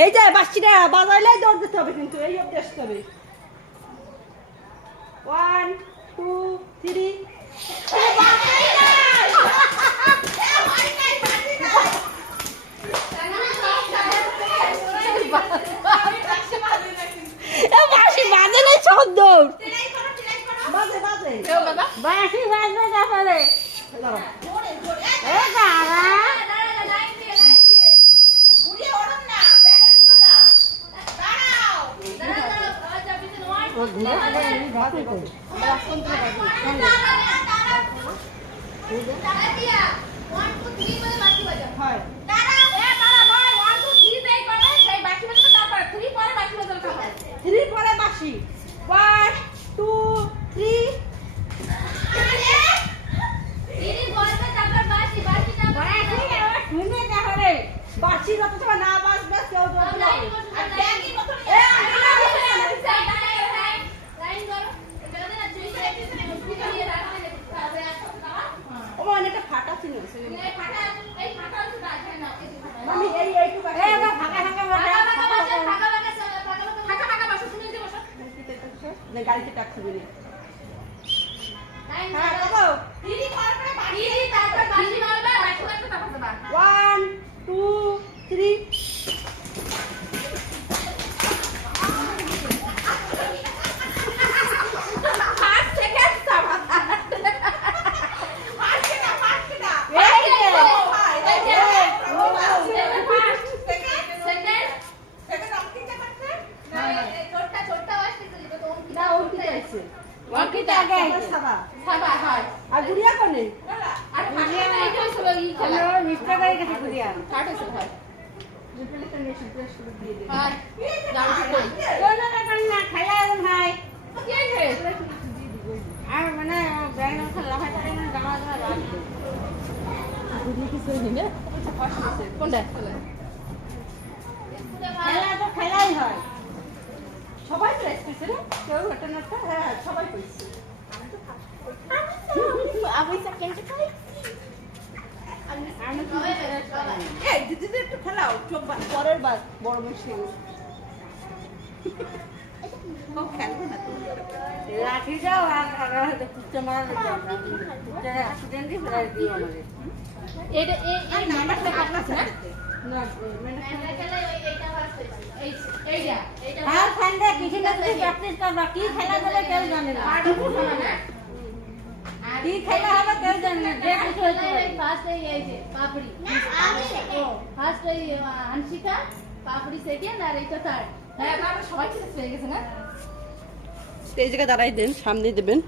এই যে বাঁশিটা বাজাইলে দৌড় দিতে হবে, কিন্তু এই অবধি আসতে হবে। 1 2 3। বাঁশি বাজে নাই, সব দৌড় বাজে বাজে বাঁশি বাজবে তারপরে বাঁশি যত সময় না বাজবে কেউ অনেকটা ফাটা ছিল। গাড়িতে টাকা দিলে One, two, three. গুড়িয়া কোনে আর গুড়িয়া এইটা সব ই খেলা মিস্টার গাড়ি কাছে গুড়িয়া কাট আছে ভাই রিপ্লেসটা মেশিন প্রেস করে দিয়ে দে ভাই যাও কই না খেলা এখন ভাই কি আছে আর মানে ব্যাংক খেলা ভাই তারে না জামা জামা রাখবে গুড়িয়া কি সই নেবে কোনটা খেলা তো খেলাই হয়, সবাই তো এসেছে রে, কেউ ঘটনাটা হ্যাঁ সবাই কইছে। আমি সেকেন্ড খাই আমি এই দিদি একটু খেলাও চোখ পরের বার বড় মেশিন ও খেলবে না তুমি লাঠি যাও আর আগে কুচে মারা যাও না কুচে অ্যাক্সিডেন্টই হয়ে দিও আমাদের এটা এই নাম্বারটা কাটনা আছে না মেন্ডা খেলা এইটা আছে এইটা হ্যাঁ ঠান্ডা কিছু না কিছু প্র্যাকটিস করবা, কি খেলা দেবে কেউ জানে না, কি খেলা হবে কেউ জানে না, যে কিছু হতে পারে। ফার্স্ট এই যে পাপড়ি, আমি সেকেন্ড, ফার্স্ট এই আনশিকা, পাপড়ি সেকেন্ড, আর এইটা থার্ড। হ্যাঁ আমরা সবাই ঠিক হয়ে গেছে না, এই জায়গায় দাঁড়াই দেন, সামনে দেবেন।